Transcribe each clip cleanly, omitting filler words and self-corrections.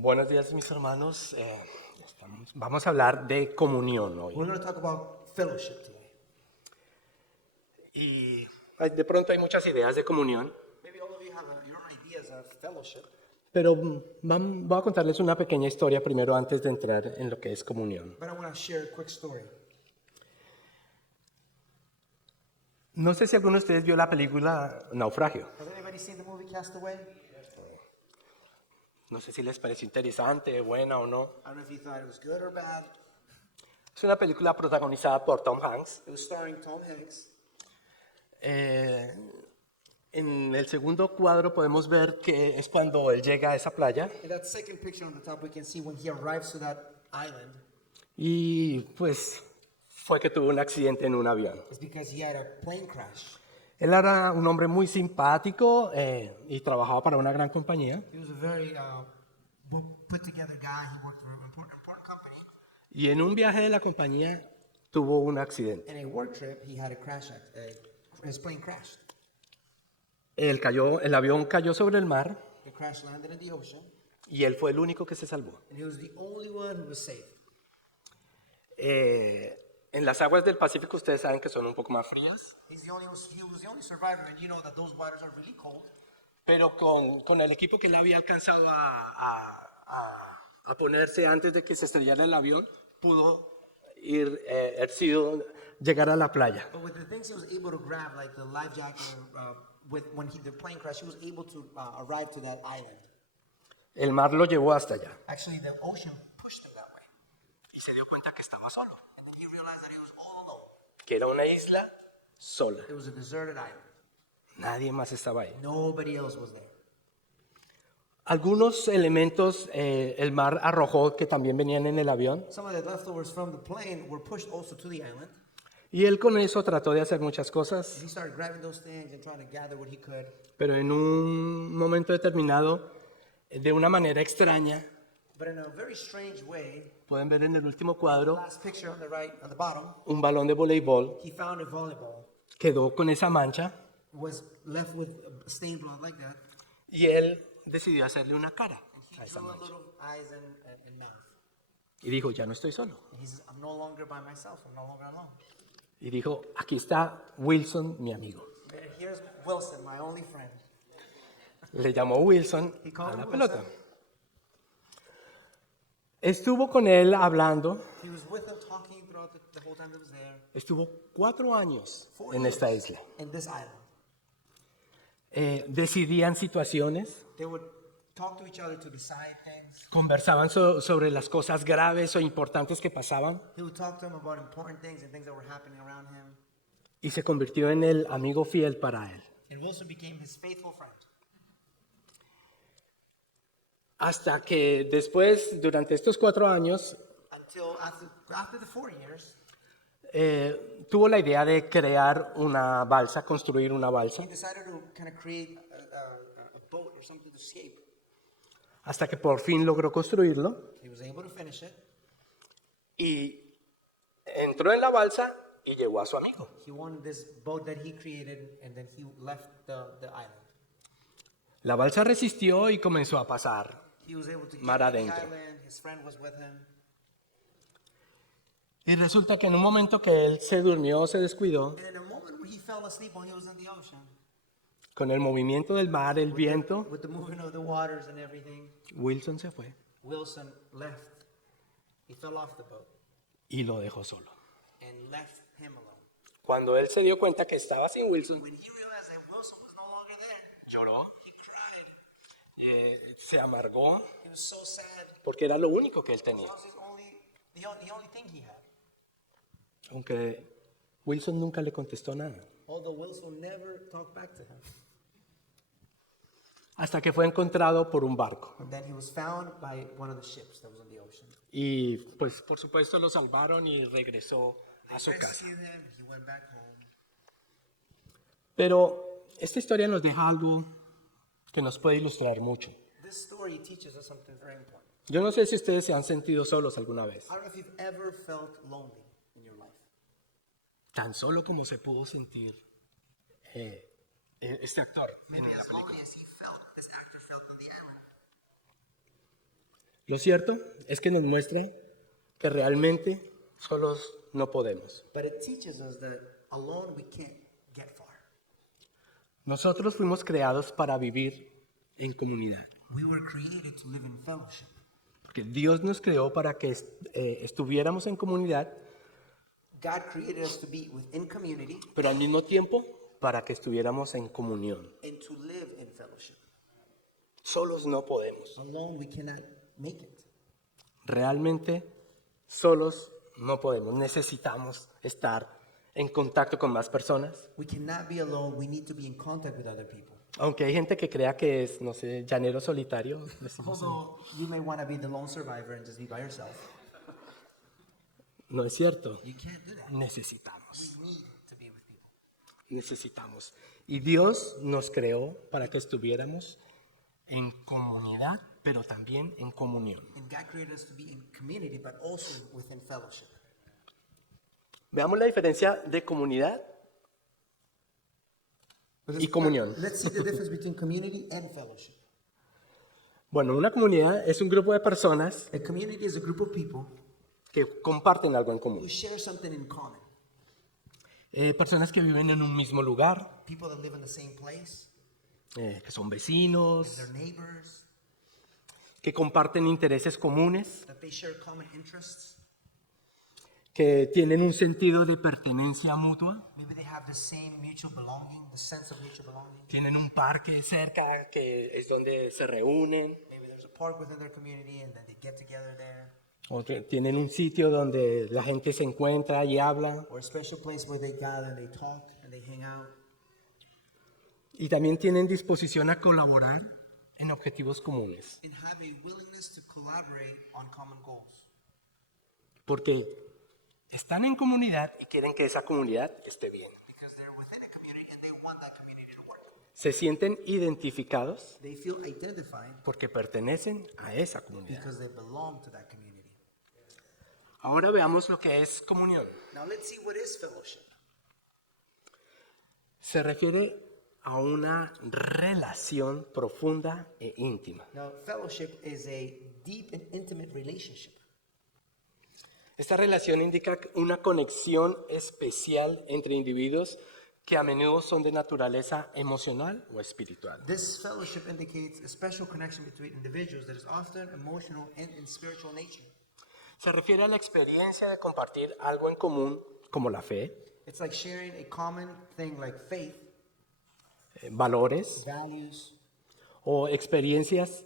Buenos días, mis hermanos. Vamos a hablar de comunión hoy. We're going to talk about fellowship today. Y de pronto hay muchas ideas de comunión, Maybe all of you have your own ideas of fellowship, pero voy a contarles una pequeña historia primero antes de entrar en lo que es comunión. but I want to share a quick story. No sé si alguno de ustedes vio la película Naufragio. Has anybody seen the movie Castaway? No sé si les pareció interesante, buena o no. I don't know if you thought it was good or bad. Es una película protagonizada por Tom Hanks. It was starring Tom Hanks. En el segundo cuadro podemos ver que es cuando él llega a esa playa In that second picture on the top, we can see when he arrives to that island, y pues fue que tuvo un accidente en un avión. it's because he had a plane crash. Él era un hombre muy simpático y trabajaba para una gran compañía. He was a very put together guy. He worked for an important company. Y en un viaje de la compañía tuvo un accidente. In a work trip, he had a crash. His plane crashed. El avión cayó sobre el mar The crash landed in the ocean, y él fue el único que se salvó. and he was the only one who was saved. En las aguas del Pacífico ustedes saben que son un poco más frías, He was the only survivor, and you know that those waters are really cold. pero con el equipo que él había alcanzado a ponerse antes de que se estrellara el avión, pudo llegar a la playa. But with the things he was able to grab, like the life jacket, the plane crashed, he was able to arrive to that island. El mar lo llevó hasta allá Actually, the ocean pushed him that way, y se dio cuenta que estaba solo, and then he realized that he was all alone. que era una isla sola. It was a deserted island. Nadie más estaba ahí. Nobody else was there. Algunos elementos el mar arrojó que también venían en el avión Some of the leftovers from the plane were pushed also to the island. y él con eso trató de hacer muchas cosas, He started grabbing those things and trying to gather what he could. pero en un momento determinado, de una manera extraña, But in a very strange way, pueden ver en el último cuadro, last picture on the right, on the bottom, un balón de voleibol he found a volleyball. quedó con esa mancha Was left with stained blood like that. y él decidió hacerle una cara He a esa drew a mancha little eyes and mouth. y dijo, ya no estoy solo. And he says, I'm no longer by myself. I'm no longer alone. Y dijo, aquí está Wilson, mi amigo. And here's Wilson, my only friend. Le llamó Wilson He a called la him pelota. Wilson. Estuvo con él hablando, He was with him talking throughout the whole time he was there. estuvo 4 años 4 en years esta isla. in this island. Decidían situaciones, They would talk to each other to decide things. conversaban sobre las cosas graves o importantes que pasaban He would talk to him about important things and things that were happening around him. y se convirtió en el amigo fiel para él. And Wilson became his faithful friend. Hasta que después, durante estos 4 años, Until after the 4 years, tuvo la idea de crear una balsa, construir una balsa, he decided to kind of create a boat or something to escape. hasta que por fin logró construirlo He was able to finish it. y entró en la balsa y llevó a su amigo. He wanted this boat that he created, and then he left the island. La balsa resistió y comenzó a pasar. He was able to get Mar to the adentro. island. His friend was with him. Y resulta que en un momento que él se durmió, se descuidó, And in a moment where he fell asleep while he was in the ocean, con el movimiento del mar, el viento, with the moving of the waters and everything, Wilson se fue Wilson left. He fell off the boat y lo dejó solo. and left him alone. Cuando él se dio cuenta que estaba sin Wilson, When he realized that Wilson was no longer there, lloró, he cried. se amargó, He was so sad. porque era lo único que él tenía. That was the only thing he had. Aunque Wilson nunca le contestó nada. Although Wilson never talked back to him. Hasta que fue encontrado por un barco. And then he was found by one of the ships that was in the ocean. Y pues por supuesto lo salvaron y regresó a su casa. Rescued him. He went back home. Pero esta historia nos deja algo que nos puede ilustrar mucho. This story teaches us something very important. Yo no sé si ustedes se han sentido solos alguna vez. I don't know if you've ever felt lonely in your life. Tan solo como se pudo sentir este actor en Maybe la as lonely película. as this actor felt on the island. Lo cierto es que nos muestra que realmente solos no podemos. But it teaches us that alone we can't get far. Nosotros fuimos creados para vivir en comunidad. We were created to live in fellowship. Porque Dios nos creó para que estuviéramos en comunidad, God created us to be within community pero al mismo tiempo para que estuviéramos en comunión. and to live in fellowship. Solos no podemos. Alone we cannot make it. Realmente solos no podemos. Necesitamos estar en contacto con más personas. We cannot be alone. We need to be in contact with other people. Aunque hay gente que crea que es, no sé, llanero solitario. Although you may want to be the lone survivor and just be by yourself, No es cierto. you can't do that. Necesitamos. We need to be with people. Necesitamos. Y Dios nos creó para que estuviéramos en comunidad, pero también en comunión. And God created us to be in community, but also within fellowship. Veamos la diferencia de comunidad y comunión. Let's see the difference between community and fellowship. Bueno, una comunidad es un grupo de personas A community is a group of people que comparten algo en who común. share something in common. Personas que viven en un mismo lugar, People that live in the same place, que son vecinos, their neighbors, que comparten intereses comunes, that they share common interests. que tienen un sentido de pertenencia mutua, Maybe they have the same mutual belonging, the sense of mutual belonging. tienen un parque cerca que es donde se reúnen, Maybe there's a park within their community and then they get together there. o que tienen un sitio donde la gente se encuentra y habla, Or a special place where they gather and they talk and they hang out. y también tienen disposición a colaborar en objetivos comunes, And have a willingness to collaborate on common goals. porque están en comunidad y quieren que esa comunidad esté bien. Because they're within a community and they want that community to work. Se sienten identificados They feel identified porque pertenecen a esa comunidad. because they belong to that community. Ahora veamos lo que es comunión. Now let's see what is fellowship. Se refiere a una relación profunda e íntima. Now fellowship is a deep and intimate relationship. Esta relación indica una conexión especial entre individuos que a menudo son de naturaleza emocional o espiritual. This fellowship indicates a special connection between individuals that is often emotional and in spiritual nature. Se refiere a la experiencia de compartir algo en común, como la fe, It's like sharing a common thing like faith, valores values, o experiencias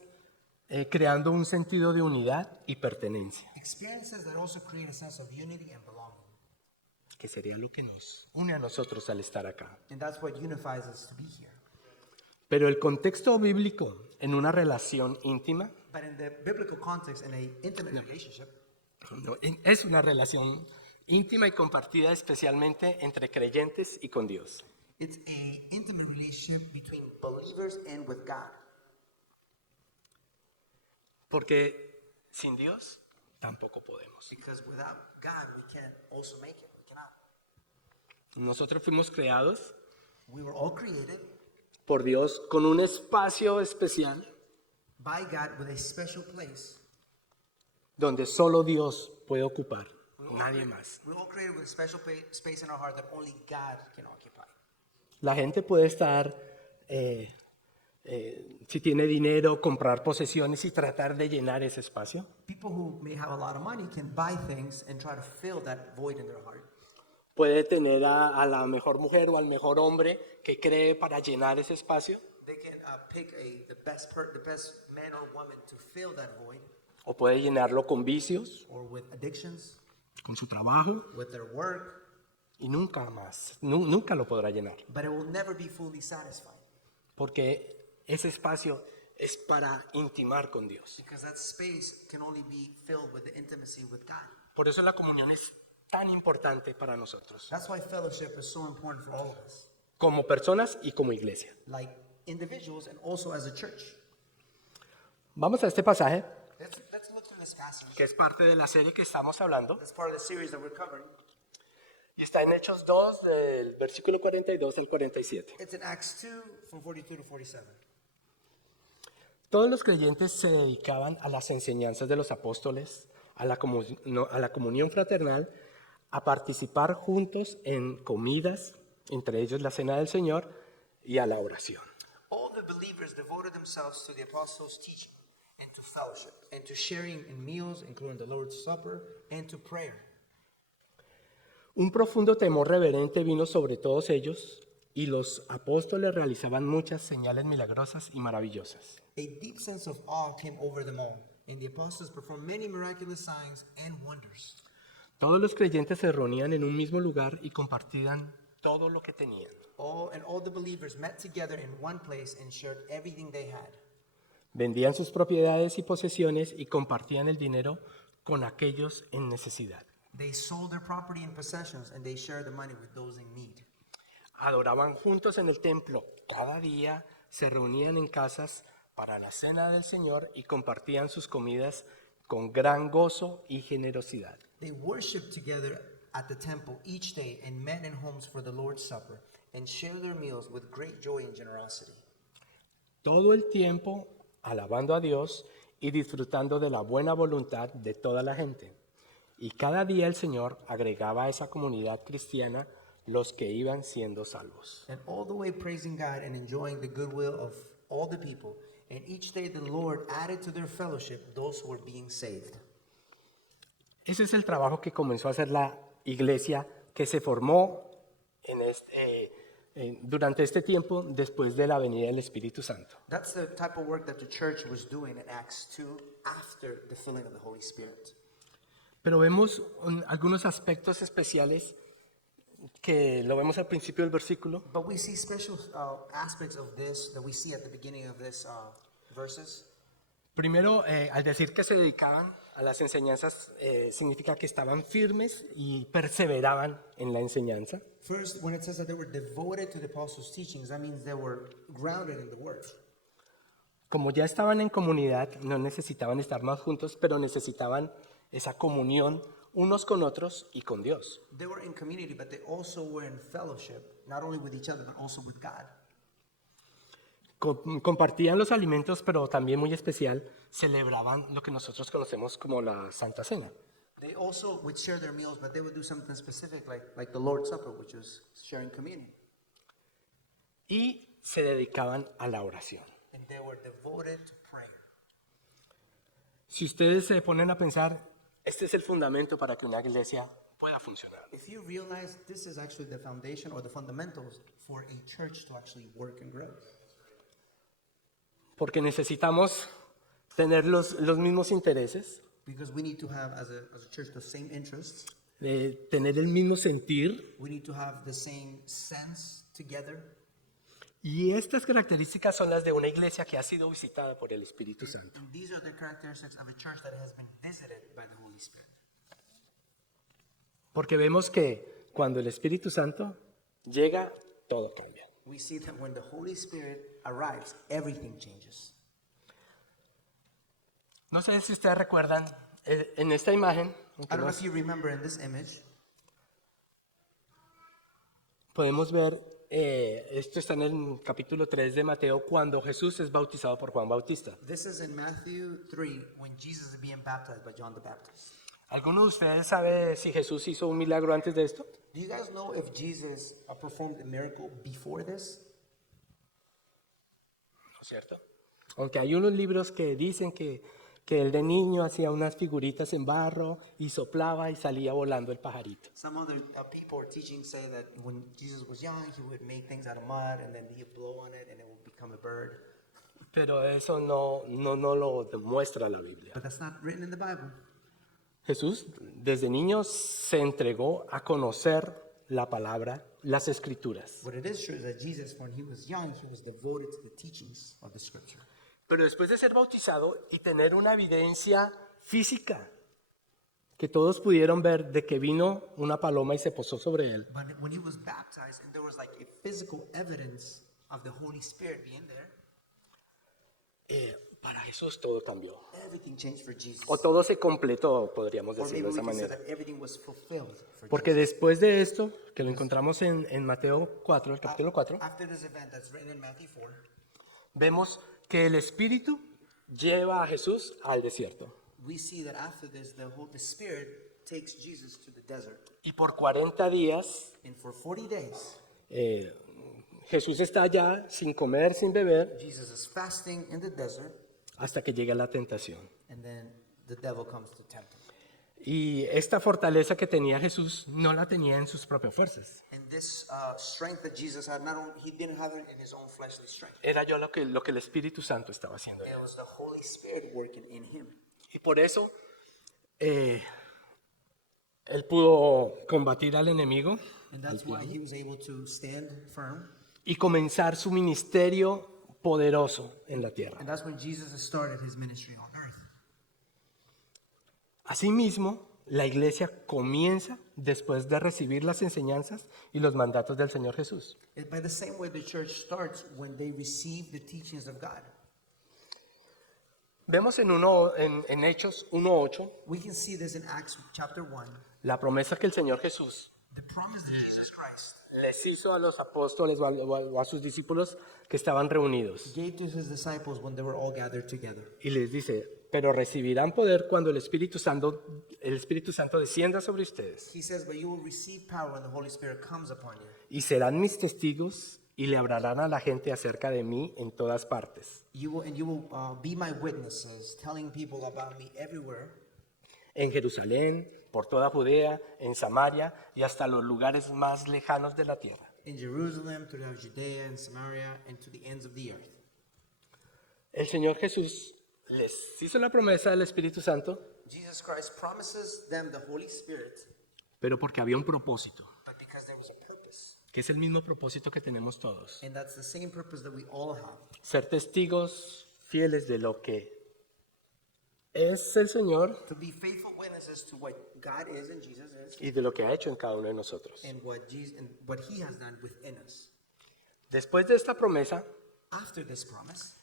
creando un sentido de unidad y pertenencia, experiences that also create a sense of unity and belonging. que sería lo que nos une a nosotros al estar acá. And that's what unifies us to be here. Pero el contexto bíblico en una relación íntima But in the biblical context, in an intimate relationship, es una relación íntima y compartida especialmente entre creyentes y con Dios. it's a intimate relationship between believers and with God. Porque sin Dios tampoco podemos. Because without God, we can't also make it. We cannot. Nosotros fuimos creados We were all created por Dios con un espacio especial by God with a special place. donde solo Dios puede ocupar, nadie más. We were all created with a special space in our heart that only God can occupy. La gente puede estar, si tiene dinero, comprar posesiones y tratar de llenar ese espacio. People who may have a lot of money can buy things and try to fill that void in their heart. Puede tener a la mejor mujer o al mejor hombre que cree para llenar ese espacio. They can pick the best man or woman to fill that void, O puede llenarlo con vicios, or with addictions, con su trabajo, with their work, y nunca más, nunca lo podrá llenar. but it will never be fully satisfied Porque ese espacio es para intimar con Dios. because that space can only be filled with the intimacy with God. Por eso la comunión es tan importante para nosotros, That's why fellowship is so important for all of us, como personas y como iglesia. like individuals and also as a church. Vamos a este pasaje, Let's look through this passage. que es parte de la serie que estamos hablando, That's part of the series that we're covering. y está en Hechos 2, del versículo 42 al 47. It's in Acts 2 from 42 to 47. Todos los creyentes se dedicaban a las enseñanzas de los apóstoles, a la comunión fraternal, a participar juntos en comidas, entre ellos la Cena del Señor, y a la oración. All the believers devoted themselves to the apostles' teaching and to fellowship and to sharing in meals, including the Lord's Supper, and to prayer. Un profundo temor reverente vino sobre todos ellos y los apóstoles realizaban muchas señales milagrosas y maravillosas. A deep sense of awe came over them all, and the apostles performed many miraculous signs and wonders. Todos los creyentes se reunían en un mismo lugar y compartían todo lo que tenían. All the believers met together in one place and shared everything they had. Vendían sus propiedades y posesiones y compartían el dinero con aquellos en necesidad. They sold their property and possessions, and they shared the money with those in need. Adoraban juntos en el templo. Cada día se reunían en casas para la cena del Señor y compartían sus comidas con gran gozo y generosidad. They worshiped together at the temple each day and met in homes for the Lord's Supper and shared their meals with great joy and generosity. Todo el tiempo alabando a Dios y disfrutando de la buena voluntad de toda la gente. Y cada día el Señor agregaba a esa comunidad cristiana los que iban siendo salvos. And all the way praising God and enjoying the goodwill of all the people. And each day the Lord added to their fellowship those who were being saved. Ese es el trabajo que comenzó a hacer la iglesia que se formó durante este tiempo después de la venida del Espíritu Santo. That's the type of work that the church was doing in Acts 2 after the filling of the Holy Spirit. Pero vemos algunos aspectos especiales que lo vemos al principio del versículo. But we see special aspects of this that we see at the beginning of this verses. Primero, al decir que se dedicaban a las enseñanzas, significa que estaban firmes y perseveraban en la enseñanza. First, when it says that they were devoted to the apostles' teachings, that means they were grounded in the word. Como ya estaban en comunidad, no necesitaban estar más juntos, pero necesitaban esa comunión unos con otros y con Dios. They were in community, but they also were in fellowship, not only with each other, but also with God. Compartían los alimentos, pero también muy especial, celebraban lo que nosotros conocemos como la Santa Cena. They also would share their meals, but they would do something specific, like the Lord's Supper, which was sharing communion. Y se dedicaban a la oración. And they were devoted to prayer. Si ustedes se ponen a pensar, este es el fundamento para que una iglesia pueda funcionar. If you realize this is actually the foundation or the fundamentals for a church to actually work and grow. Porque necesitamos tener los mismos intereses, Because we need to have, as a church, the same interests. tener el mismo sentir. We need to have the same sense together. Y estas características son las de una iglesia que ha sido visitada por el Espíritu Santo. And these are the characteristics of a church that has been visited by the Holy Spirit. Porque vemos que cuando el Espíritu Santo llega, todo cambia. We see that when the Holy Spirit arrives, everything changes. No sé si ustedes recuerdan, en esta imagen, I don't know if you remember in this image, podemos ver, esto está en el capítulo 3 de Mateo, cuando Jesús es bautizado por Juan Bautista. this is in Matthew 3 when Jesus is being baptized by John the Baptist. ¿Alguno de ustedes sabe si Jesús hizo un milagro antes de esto? Do you guys know if Jesus performed a miracle before this? ¿No es cierto? Aunque hay unos libros que dicen que él de niño hacía unas figuritas en barro y soplaba y salía volando el pajarito. Some other people or teachings say that when Jesus was young, he would make things out of mud and then he'd blow on it and it would become a bird. Pero eso no lo demuestra la Biblia. But that's not written in the Bible. Jesús desde niño se entregó a conocer la palabra, las escrituras. What it is true is that Jesus, when he was young, he was devoted to the teachings of the scripture. Pero después de ser bautizado y tener una evidencia física que todos pudieron ver de que vino una paloma y se posó sobre él, But when he was baptized and there was like a physical evidence of the Holy Spirit being there, para Jesús todo cambió. everything changed for Jesus. O todo se completó, podríamos Or decirlo maybe de we esa can say manera. that everything was fulfilled for Porque después de esto, que lo encontramos en Mateo 4, el capítulo 4, After this event that's written in Matthew 4, vemos que el Espíritu lleva a Jesús al desierto. We see that after this, the Spirit takes Jesus to the desert. Y por 40 días And for 40 days, Jesús está allá sin comer, sin beber, Jesus is fasting in the desert, hasta que llega la tentación. and then the devil comes to tempt him. Y esta fortaleza que tenía Jesús no la tenía en sus propias fuerzas. And this strength that Jesus had, not only, he didn't have it in his own fleshly strength. Era yo lo que el Espíritu Santo estaba haciendo. It was the Holy Spirit working in him. Y por eso él pudo combatir al enemigo And that's why he was able to stand firm. y comenzar su ministerio poderoso en la tierra. And that's when Jesus started his ministry on earth. Asimismo, la iglesia comienza después de recibir las enseñanzas y los mandatos del Señor Jesús. And by the same way, the church starts when they receive the teachings of God. Vemos en Hechos 1:8 We can see this in Acts chapter 1. la promesa que el Señor Jesús The promise that Jesus Christ les hizo a los apóstoles o a sus discípulos que estaban reunidos. gave to his disciples when they were all gathered together. Y les dice, pero recibirán poder cuando el Espíritu Santo descienda sobre ustedes. He says, but you will receive power when the Holy Spirit comes upon you. Y serán mis testigos y le hablarán a la gente acerca de mí en todas partes. You will be my witnesses, telling people about me everywhere, En Jerusalén, por toda Judea, en Samaria y hasta los lugares más lejanos de la tierra. in Jerusalem, throughout Judea and Samaria, and to the ends of the earth. El Señor Jesús les hizo la promesa del Espíritu Santo, Jesus Christ promises them the Holy Spirit, pero porque había un propósito, but because there was a purpose. que es el mismo propósito que tenemos todos. And that's the same purpose that we all have. Ser testigos fieles de lo que es el Señor To be faithful witnesses to what God is and Jesus is, y de lo que ha hecho en cada uno de nosotros. and what He has done within us. Después de esta promesa, After this promise,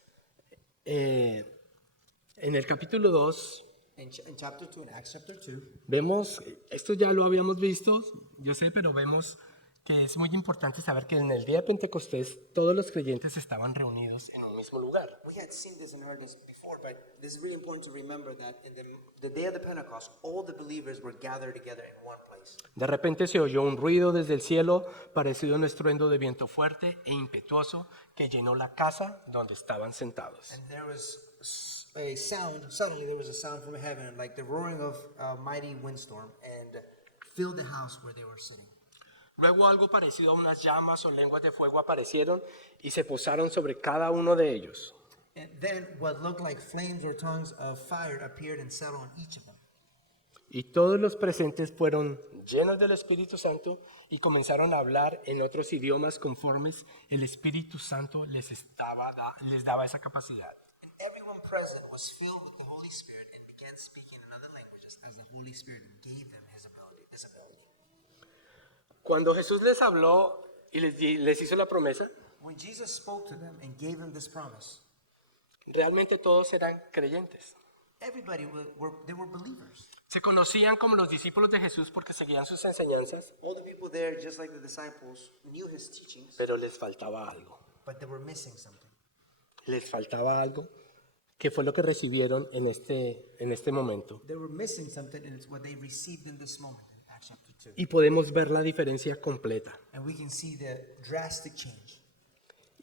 en el capítulo 2, in chapter 2, in Acts chapter 2, vemos, esto ya lo habíamos visto, yo sé, pero vemos que es muy importante saber que en el día de Pentecostés todos los creyentes estaban reunidos en un mismo lugar. we had seen this in earlier before, but this is really important to remember that in the day of the Pentecost, all the believers were gathered together in one place. De repente se oyó un ruido desde el cielo, parecido a un estruendo de viento fuerte e impetuoso que llenó la casa donde estaban sentados. And there was a sound, suddenly there was a sound from heaven, like the roaring of a mighty windstorm, and filled the house where they were sitting. Luego algo parecido a unas llamas o lenguas de fuego aparecieron y se posaron sobre cada uno de ellos. And then what looked like flames or tongues of fire appeared and settled on each of them. Y todos los presentes fueron llenos del Espíritu Santo y comenzaron a hablar en otros idiomas conformes el Espíritu Santo les daba esa capacidad. And everyone present was filled with the Holy Spirit and began speaking in other languages as the Holy Spirit gave them his ability. Cuando Jesús les habló y les hizo la promesa, When Jesus spoke to them and gave them this promise, realmente todos eran creyentes. everybody they were believers. Se conocían como los discípulos de Jesús porque seguían sus enseñanzas, All the people there, just like the disciples, knew his teachings, pero les faltaba algo. but they were missing something. Les faltaba algo que fue lo que recibieron en este momento. They were missing something, and it's what they received in this moment in Acts chapter 2. Y podemos ver la diferencia completa. And we can see the drastic change.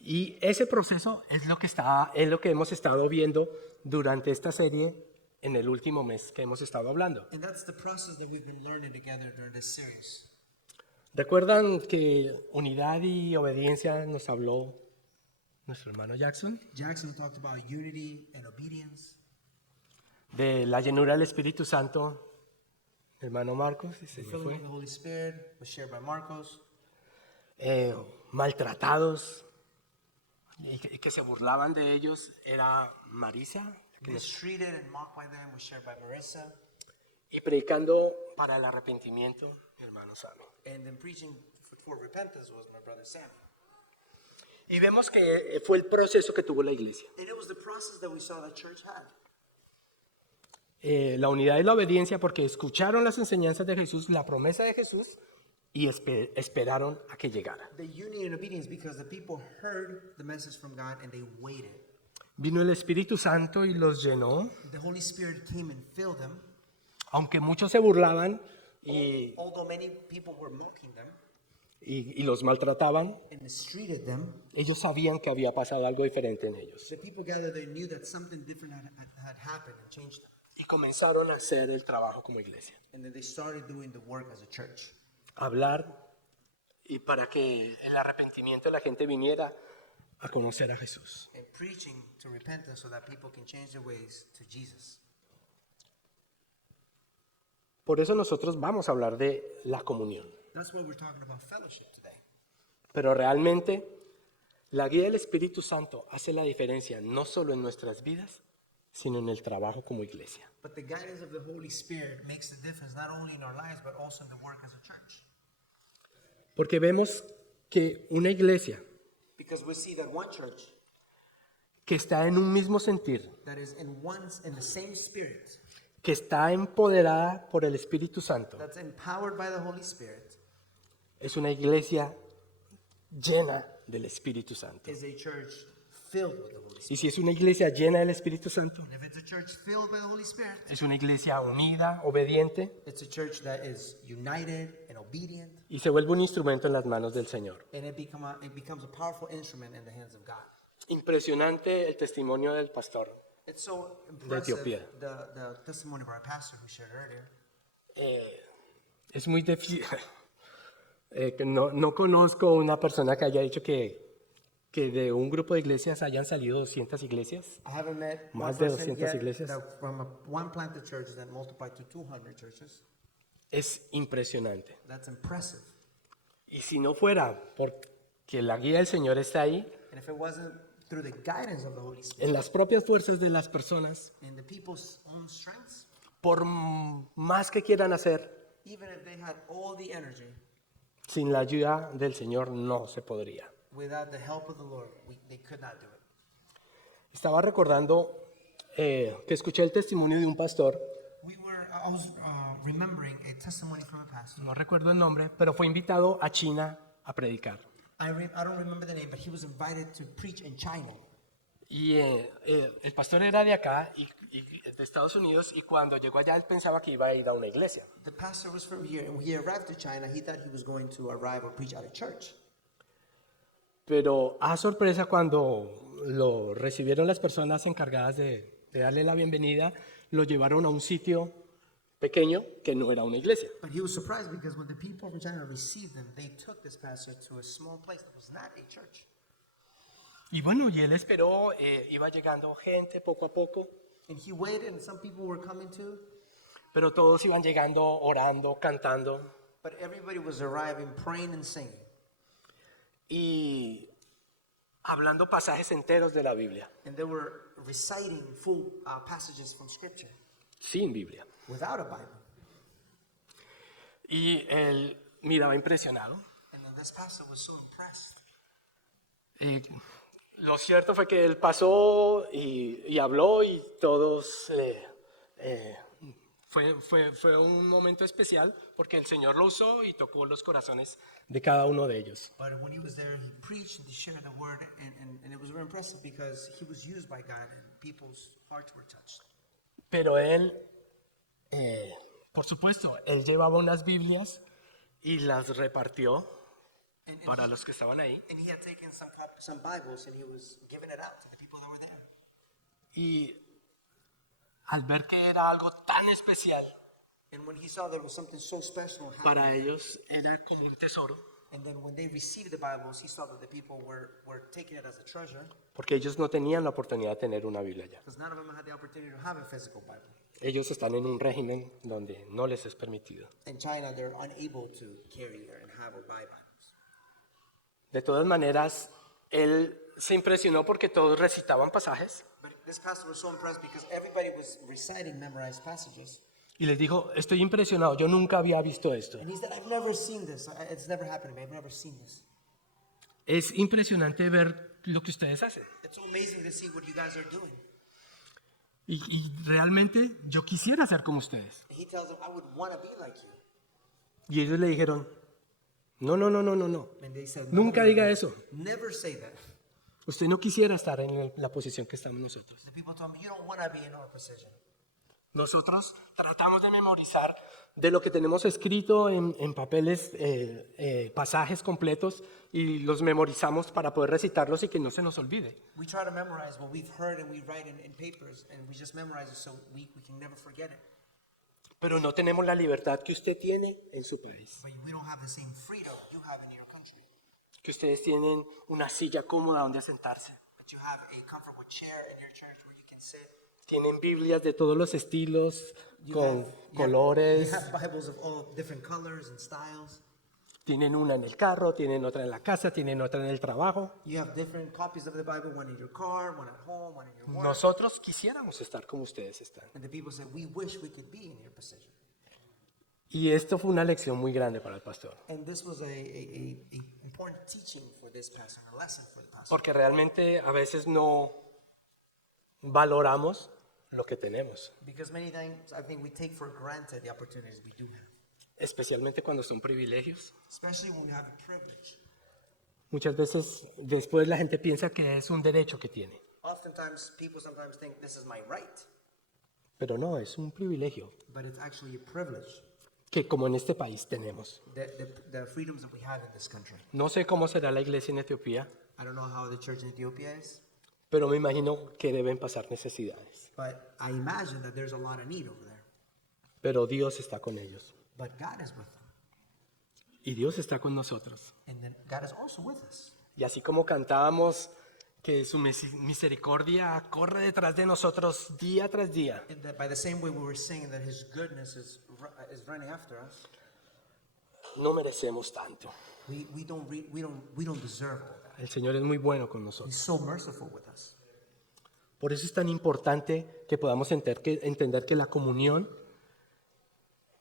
Y ese proceso es lo que hemos estado viendo durante esta serie en el último mes que hemos estado hablando. And that's the process that we've been learning together during this series. ¿Recuerdan que unidad y obediencia nos habló nuestro hermano Jackson? Jackson talked about unity and obedience. De la llenura del Espíritu Santo, hermano Marcos, The se me filling fue. of the Holy Spirit was shared by Marcos. Maltratados y que se burlaban de ellos era Marisa. Mistreated and mocked by them was shared by Marissa. Y predicando para el arrepentimiento, mi hermano Sammy. And then preaching for repentance was my brother Sammy. Y vemos que fue el proceso que tuvo la iglesia. And it was the process that we saw the church had. La unidad y la obediencia porque escucharon las enseñanzas de Jesús, la promesa de Jesús y esperaron a que llegara. The unity and obedience because the people heard the message from God and they waited. Vino el Espíritu Santo y los llenó, The Holy Spirit came and filled them. aunque muchos se burlaban y Although many people were mocking them los maltrataban, and mistreated them, ellos sabían que había pasado algo diferente en ellos. the people gathered there knew that something different had happened and changed them. Y comenzaron a hacer el trabajo como iglesia. And then they started doing the work as a church. Hablar y para que el arrepentimiento de la gente viniera a conocer a Jesús. And preaching to repentance so that people can change their ways to Jesus. Por eso nosotros vamos a hablar de la comunión. That's why we're talking about fellowship today. Pero realmente la guía del Espíritu Santo hace la diferencia no solo en nuestras vidas, sino en el trabajo como iglesia. But the guidance of the Holy Spirit makes the difference not only in our lives but also in the work as a church. Porque vemos que una iglesia Because we see that one church que está en un mismo sentir, that is in the same spirit, que está empoderada por el Espíritu Santo, that's empowered by the Holy Spirit, es una iglesia llena del Espíritu Santo. is a church filled with the Holy Spirit. Y si es una iglesia llena del Espíritu Santo, And if it's a church filled by the Holy Spirit, es una iglesia unida, obediente, it's a church that is united and obedient, y se vuelve un instrumento en las manos del Señor. and it becomes a powerful instrument in the hands of God. Impresionante el testimonio del pastor. It's so impressive, Etiopía. the testimony of our pastor who shared earlier. Es muy difícil. No conozco una persona que haya dicho que de un grupo de iglesias hayan salido 200 iglesias. I haven't met one Más de person 200 yet iglesias. that from one planted church that multiplied to 200 churches. Es impresionante. That's impressive. Y si no fuera porque la guía del Señor está ahí, And if it wasn't through the guidance of the Holy Spirit en las propias fuerzas de las personas, and the people's own strengths, por más que quieran hacer, even if they had all the energy, sin la ayuda del Señor no se podría. without the help of the Lord, they could not do it. Estaba recordando que escuché el testimonio de un pastor, I was remembering a testimony from a pastor. no recuerdo el nombre, pero fue invitado a China a predicar. I don't remember the name, but he was invited to preach in China. Y el pastor era de acá, y de Estados Unidos, y cuando llegó allá él pensaba que iba a ir a una iglesia. The pastor was from here, and when he arrived to China, he thought he was going to arrive or preach at a church. Pero a sorpresa cuando lo recibieron las personas encargadas de darle la bienvenida, lo llevaron a un sitio pequeño que no era una iglesia. But he was surprised because when the people from China received him, they took this pastor to a small place that was not a church. Y bueno, y él esperó, iba llegando gente poco a poco, And he waited, and some people were coming too, pero todos iban llegando, orando, cantando, but everybody was arriving, praying and singing, y hablando pasajes enteros de la Biblia, and they were reciting full passages from Scripture sin Biblia. without a Bible. Y él miraba impresionado. And then this pastor was so impressed. Y lo cierto fue que él pasó y habló y todos... fue un momento especial porque el Señor lo usó y tocó los corazones de cada uno de ellos. But when he was there, he preached and he shared the word, and it was very impressive because he was used by God and people's hearts were touched. Pero él, por supuesto, él llevaba unas Biblias y las repartió And para los que estaban ahí. he had taken some Bibles and he was giving it out to the people that were there. Y al ver que era algo tan especial, And when he saw there was something so special happening, para ellos era como un tesoro, and then when they received the Bibles, he saw that the people were taking it as a treasure porque ellos no tenían la oportunidad de tener una Biblia ya. because none of them had the opportunity to have a physical Bible. Ellos están en un régimen donde no les es permitido. In China, they're unable to carry and have or buy Bibles. De todas maneras, él se impresionó porque todos recitaban pasajes But this pastor was so impressed because everybody was reciting memorized passages. y les dijo, estoy impresionado, yo nunca había visto esto. And he said, I've never seen this. It's never happened to me. I've never seen this. Es impresionante ver lo que ustedes hacen. It's so amazing to see what you guys are doing. Y realmente yo quisiera ser como ustedes. He tells them, I would want to be like you. Y ellos le dijeron, no. And they said, Nunca diga eso. Never say that. Usted no quisiera estar en la posición que estamos nosotros. The people told me, you don't want to be in our position. Nosotros tratamos de memorizar de lo que tenemos escrito en papeles, pasajes completos, y los memorizamos para poder recitarlos y que no se nos olvide. We try to memorize what we've heard and we write in papers and we just memorize it so we can never forget it. Pero no tenemos la libertad que usted tiene en su país. But we don't have the same freedom you have in your country. Que ustedes tienen una silla cómoda donde sentarse. But you have a comfortable chair in your church where you can sit. Tienen Biblias de todos los estilos, con You colores. have Bibles of all different colors and styles. Tienen una en el carro, tienen otra en la casa, tienen otra en el trabajo. You have different copies of the Bible, one in your car, one at home, one in your work. Nosotros quisiéramos estar como ustedes están. And the people said, we wish we could be in your position. Y esto fue una lección muy grande para el pastor. And this was a important teaching for this pastor, a lesson for the pastor. Porque realmente a veces no valoramos lo que tenemos. Because many times I think we take for granted the opportunities we do have, Especialmente cuando son privilegios. especially when we have a privilege. Muchas veces después la gente piensa que es un derecho que tiene. Oftentimes, people sometimes think this is my right, Pero no, es un privilegio but it's actually a privilege, que como en este país tenemos. the freedoms that we have in this country. No sé cómo será la iglesia en Etiopía, I don't know how the church in Ethiopia is, pero me imagino que deben pasar necesidades. but I imagine that there's a lot of need over there. Pero Dios está con ellos. But God is with them, Y Dios está con nosotros. and then God is also with us. Y así como cantábamos que su misericordia corre detrás de nosotros día tras día, And that by the same way we were saying that His goodness is running after us, no merecemos tanto. we don't deserve all that. El Señor es muy bueno con He's nosotros. so merciful with us. Por eso es tan importante que podamos entender que la comunión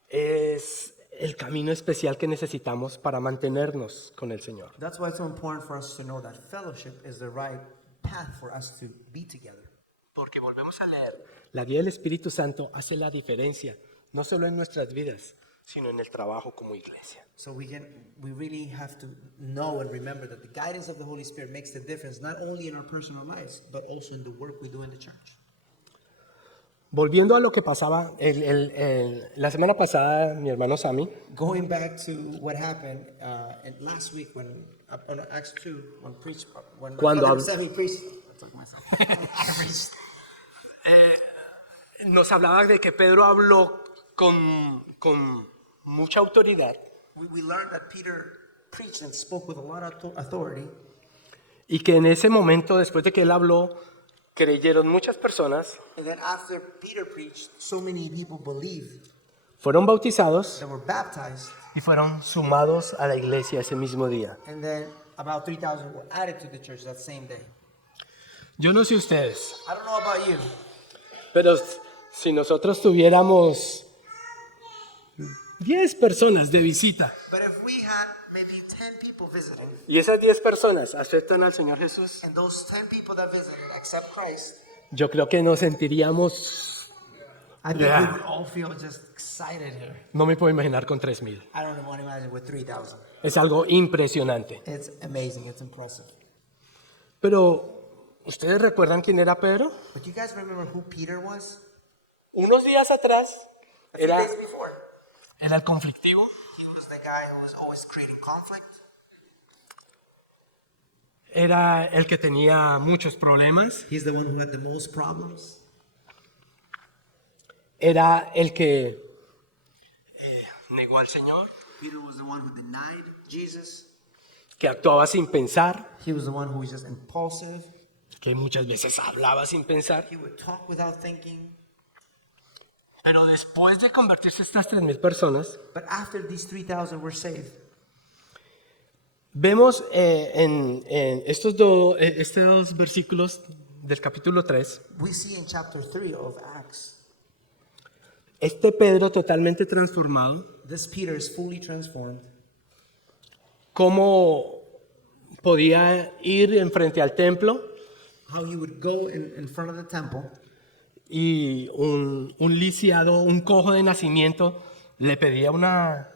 es el camino especial que necesitamos para mantenernos con el Señor. That's why it's so important for us to know that fellowship is the right path for us to be together. Porque volvemos a leer, la guía del Espíritu Santo hace la diferencia, no solo en nuestras vidas, sino en el trabajo como iglesia. So we really have to know and remember that the guidance of the Holy Spirit makes the difference not only in our personal lives, but also in the work we do in the church. Volviendo a lo que pasaba la semana pasada, mi hermano Sammy, Going back to what happened last week when on Acts 2 when Cuando Brother hab- Sammy preached. I took myself. I preached. nos hablaba de que Pedro habló con mucha autoridad We learned that Peter preached and spoke with a lot of authority, y que en ese momento, después de que él habló, creyeron muchas personas, and then after Peter preached, so many people believed fueron bautizados that were baptized, y fueron sumados a la iglesia ese mismo día. and then about 3,000 were added to the church that same day. Yo no sé ustedes, I don't know about you, pero si nosotros tuviéramos 10 personas de visita but if we had maybe 10 people visiting, y esas 10 personas aceptan al Señor Jesús, and those 10 people that visited accept Christ, yo creo que nos sentiríamos, I think Yeah. we would all feel just excited here. no me puedo imaginar con 3,000. I don't even want to imagine with 3,000. Es algo impresionante. It's amazing, it's impressive. Pero, ¿ustedes recuerdan quién era Pedro? But you guys remember who Peter was? Unos días atrás A few era days before, el conflictivo, he was the guy who was always creating conflict. era el que tenía muchos problemas, He's the one who had the most problems. era el que negó al Señor, Peter was the one who denied Jesus. que actuaba sin pensar, He was the one who was just impulsive. que muchas veces hablaba sin pensar. He would talk without thinking. Pero después de convertirse estas 3,000 personas, But after these 3,000 were saved, vemos en estos dos versículos del capítulo 3, we see in chapter 3 of Acts, este Pedro totalmente transformado, this Peter is fully transformed. cómo podía ir enfrente al templo How he would go in front of the temple, y un lisiado, un cojo de nacimiento, le pedía una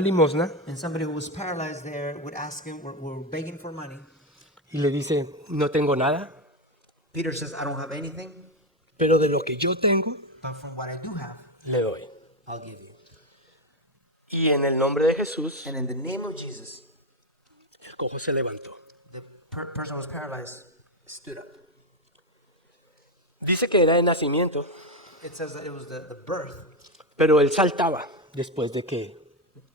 limosna and somebody who was paralyzed there would ask him, were begging for money. Y le dice, no tengo nada, Peter says, I don't have anything, pero de lo que yo tengo, but from what I do have, le doy. I'll give you. Y en el nombre de Jesús, And in the name of Jesus, el cojo se levantó. the person who was paralyzed stood up. Dice que era de nacimiento, It says that it was the birth. pero él saltaba después de que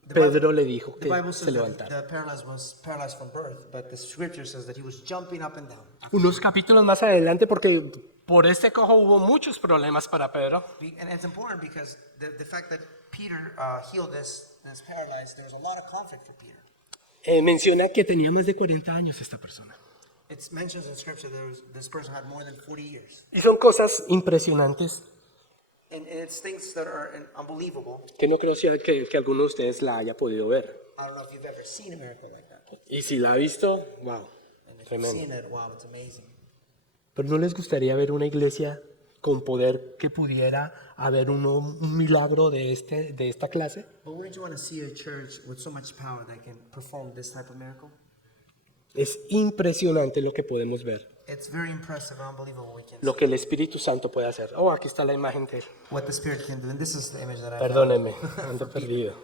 The Pedro Bible- le dijo The que Bible se says that levantara. the paralyzed was paralyzed from birth, but the scripture says that he was jumping up and down. Unos capítulos más adelante, porque por este cojo hubo muchos problemas para Pedro. And it's important because the fact that Peter healed this paralyzed, there's a lot of conflict for Peter. Menciona que tenía más de 40 años esta persona. It mentions in scripture this person had more than 40 years. Y son cosas impresionantes And it's things that are unbelievable. que no creo que alguno de ustedes la haya podido ver. I don't know if you've ever seen a miracle like that. Y si la ha visto, wow, And if you've tremendo. seen it, wow, it's amazing. Pero ¿no les gustaría ver una iglesia con poder que pudiera haber un milagro de esta clase? But wouldn't you want to see a church with so much power that can perform this type of miracle? Es impresionante lo que podemos ver, It's very impressive and unbelievable what we can lo que el Espíritu Santo puede hacer. Oh, aquí está la imagen de él. what the Spirit can do. And this is the image that I Perdónenme, ando perdido.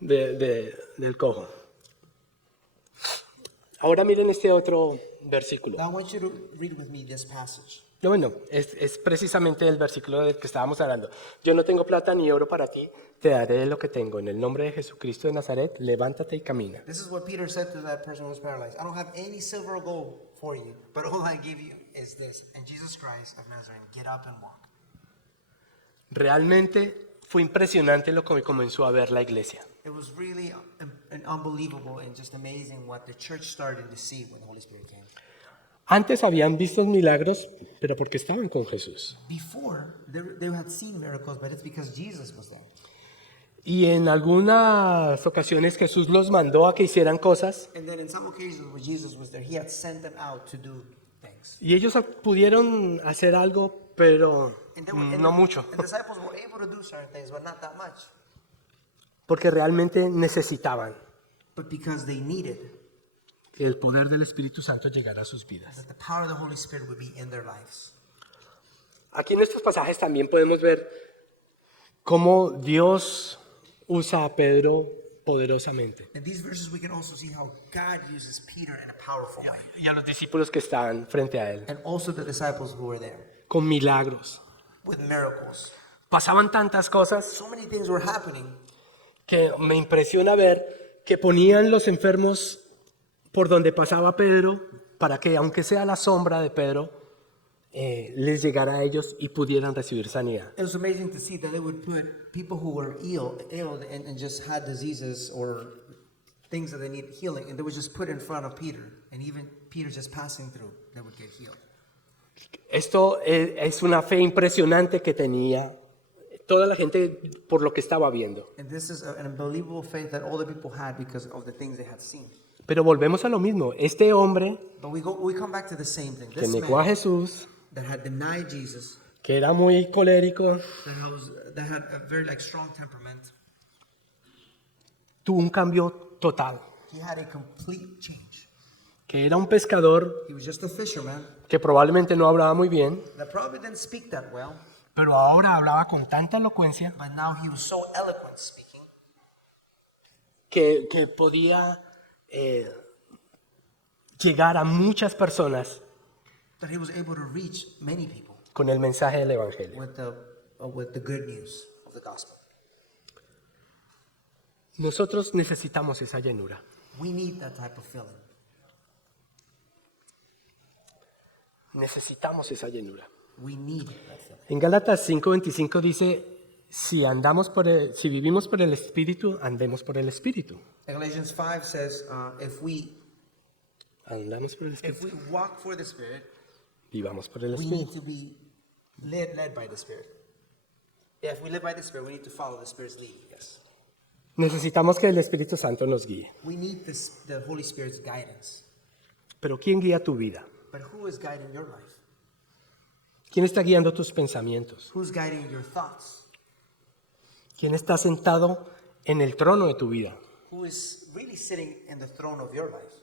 Del cojo. Ahora miren este otro versículo. Now I want you to read with me this passage. No, bueno, es precisamente el versículo del que estábamos hablando. Yo no tengo plata ni oro para ti, te daré lo que tengo. En el nombre de Jesucristo de Nazaret, levántate y camina. This is what Peter said to that person who was paralyzed. I don't have any silver or gold for you, but all I give you is this. And Jesus Christ of Nazareth, get up and walk. Realmente fue impresionante lo que comenzó a ver la iglesia. It was really unbelievable and just amazing what the church started to see when the Holy Spirit came. Antes habían visto milagros, pero porque estaban con Jesús. Before, they had seen miracles, but it's because Jesus was there. Y en algunas ocasiones Jesús los mandó a que hicieran cosas And then in some occasions when Jesus was there, he had sent them out to do things. y ellos pudieron hacer algo, pero And, they were, no mucho, and disciples were able to do certain things, but not that much. porque realmente necesitaban But because they needed que el poder del Espíritu Santo llegara a sus vidas. that the power of the Holy Spirit would be in their lives. Aquí en estos pasajes también podemos ver cómo Dios usa a Pedro poderosamente In these verses, we can also see how God uses Peter in a powerful way. y a los discípulos que están frente a él, And also the disciples who were there con milagros. with miracles. Pasaban tantas cosas So many things were happening que me impresiona ver que ponían los enfermos por donde pasaba Pedro para que, aunque sea la sombra de Pedro, les llegara a ellos y pudieran recibir sanidad. It was amazing to see that they would put people who were ill and just had diseases or things that they need healing, and they would just put in front of Peter, and even Peter just passing through, they would get healed. Esto es una fe impresionante que tenía toda la gente por lo que estaba viendo. And this is an unbelievable faith that all the people had because of the things they had seen. Pero volvemos a lo mismo. Este hombre But we come back to the same thing. que This negó a man Jesús, that had denied Jesus, que era muy colérico, that had a very strong temperament, tuvo un cambio total. he had a complete change. Que era un pescador He was just a fisherman que probablemente no hablaba muy bien, that probably didn't speak that well, pero ahora hablaba con tanta elocuencia but now he was so eloquent speaking que podía llegar a muchas personas that he was able to reach many people con el mensaje del Evangelio. with the good news of the gospel. Nosotros necesitamos esa llenura. We need that type of feeling. Necesitamos esa llenura. We need that feeling. En Gálatas 5:25 dice, si vivimos por el Espíritu, andemos por el Espíritu. Galatians 5 says, Andamos por el if Espíritu. we walk for the Spirit, Vivamos por el we need Espíritu. to be led by the Spirit. Yeah, if we live by the Spirit, we need to follow the Spirit's lead. Yes. Necesitamos que el Espíritu Santo nos guíe. We need the Holy Spirit's guidance. Pero ¿quién guía tu vida? But who is guiding your life? ¿Quién está guiando tus pensamientos? Who's guiding your thoughts? ¿Quién está sentado en el trono de tu vida? Who is really sitting in the throne of your life?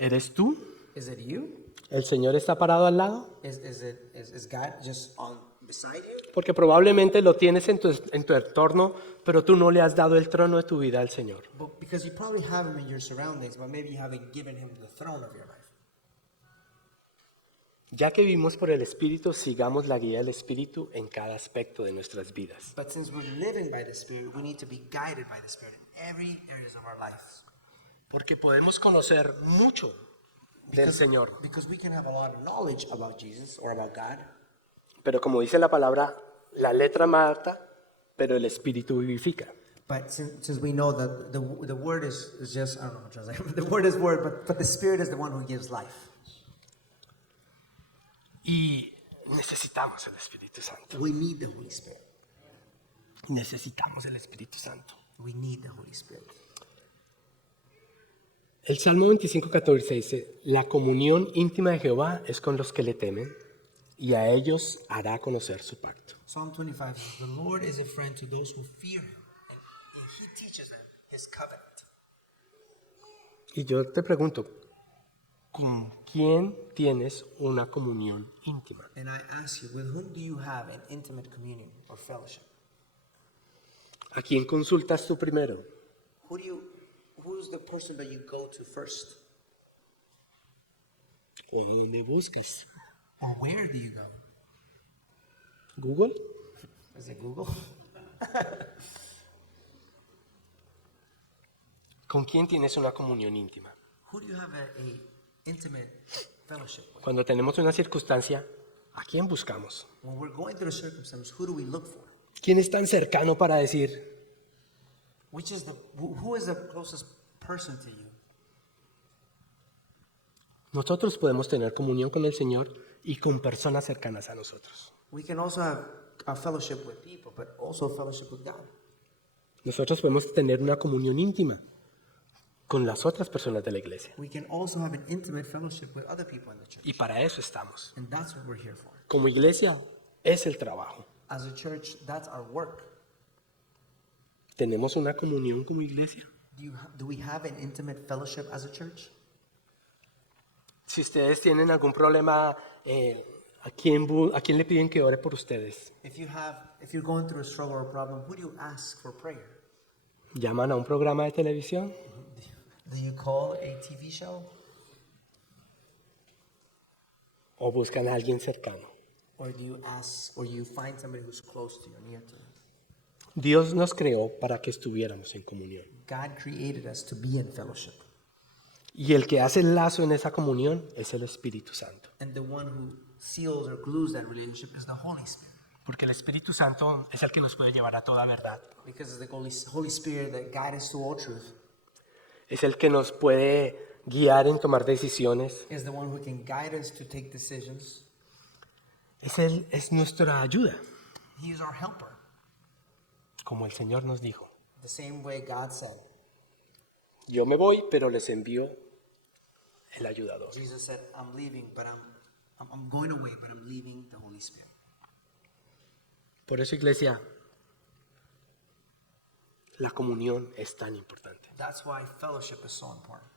¿Eres tú? Is it you? ¿El Señor está parado al lado? Is God just on beside you? Porque probablemente lo tienes en tu entorno, pero tú no le has dado el trono de tu vida al Señor. But because you probably have him in your surroundings, but maybe you haven't given him the throne of your life. Ya que vivimos por el Espíritu, sigamos la guía del Espíritu en cada aspecto de nuestras vidas. But since we're living by the Spirit, we need to be guided by the Spirit in every areas of our lives. Porque podemos conocer mucho del Señor. Because we can have a lot of knowledge about Jesus or about God. Pero como dice la palabra, la letra mata, pero el Espíritu vivifica. But since we know that the word is just, I don't know how to translate, the word is word, but the Spirit is the one who gives life. Y necesitamos el Espíritu Santo. We need the Holy Spirit. Necesitamos el Espíritu Santo. We need the Holy Spirit. El Salmo 25:14 dice, la comunión íntima de Jehová es con los que le temen, y a ellos hará conocer su pacto. Psalm 25 says, the Lord is a friend to those who fear him, and he teaches them his covenant. Y yo te pregunto, ¿con quién tienes una comunión íntima? And I ask you, with whom do you have an intimate communion or fellowship? ¿A quién consultas tú primero? Who's the person that you go to first? ¿O dónde buscas? Or where do you go? ¿Google? Is it Google? ¿Con quién tienes una comunión íntima? Who do you have a intimate fellowship with? Cuando tenemos una circunstancia, ¿a quién buscamos? When we're going through a circumstance, who do we look for? ¿Quién es tan cercano para decir, Who is the closest person to you? nosotros podemos tener comunión con el Señor y con personas cercanas a nosotros? We can also have a fellowship with people, but also a fellowship with God. Nosotros podemos tener una comunión íntima con las otras personas de la iglesia. We can also have an intimate fellowship with other people in the church. Y para eso estamos. And that's what we're here for. Como iglesia es el trabajo. As a church, that's our work. ¿Tenemos una comunión como iglesia? Do we have an intimate fellowship as a church? Si ustedes tienen algún problema, ¿a quién le piden que ore por ustedes? If you're going through a struggle or a problem, who do you ask for prayer? ¿Llaman a un programa de televisión? Do you call a TV show? ¿O buscan a alguien cercano? Or do you ask, or you find somebody who's close to you, near to you? Dios nos creó para que estuviéramos en comunión. God created us to be in fellowship. Y el que hace el lazo en esa comunión es el Espíritu Santo. And the one who seals or glues that relationship is the Holy Spirit. Porque el Espíritu Santo es el que nos puede llevar a toda verdad. Because it's the Holy Spirit that guides us to all truth. Es el que nos puede guiar en tomar decisiones. Is the one who can guide us to take decisions. Es nuestra ayuda, He is our helper. como el Señor nos dijo. The same way God said. Yo me voy, pero les envío el ayudador. Jesus said, I'm leaving, but I'm going away, but I'm leaving the Holy Spirit. Por eso, iglesia, la comunión es tan importante. That's why fellowship is so important.